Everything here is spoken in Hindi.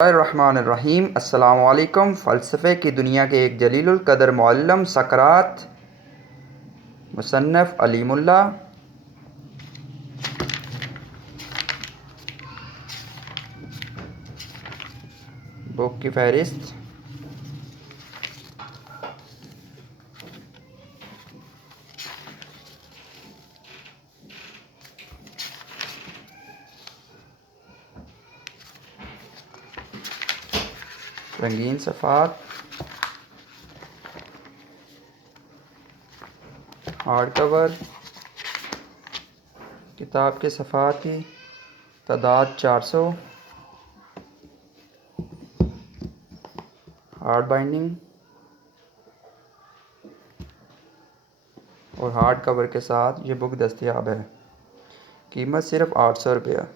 बिस्मिल्लाहिर्रहमानिर्रहीम। अस्सलामु अलैकुम। फ़लसफ़े की दुनिया के एक जलीलुल क़द्र मुअल्लिम सकरात मुसन्नफ़ अली मुल्ला बुक की फ़हरिस्त। रंगीन सफ़ात, हार्ड कवर। किताब के सफ़ात की तादाद 400। हार्ड बाइंडिंग और हार्ड कवर के साथ ये बुक दस्तयाब है। कीमत सिर्फ़ 800 रुपया।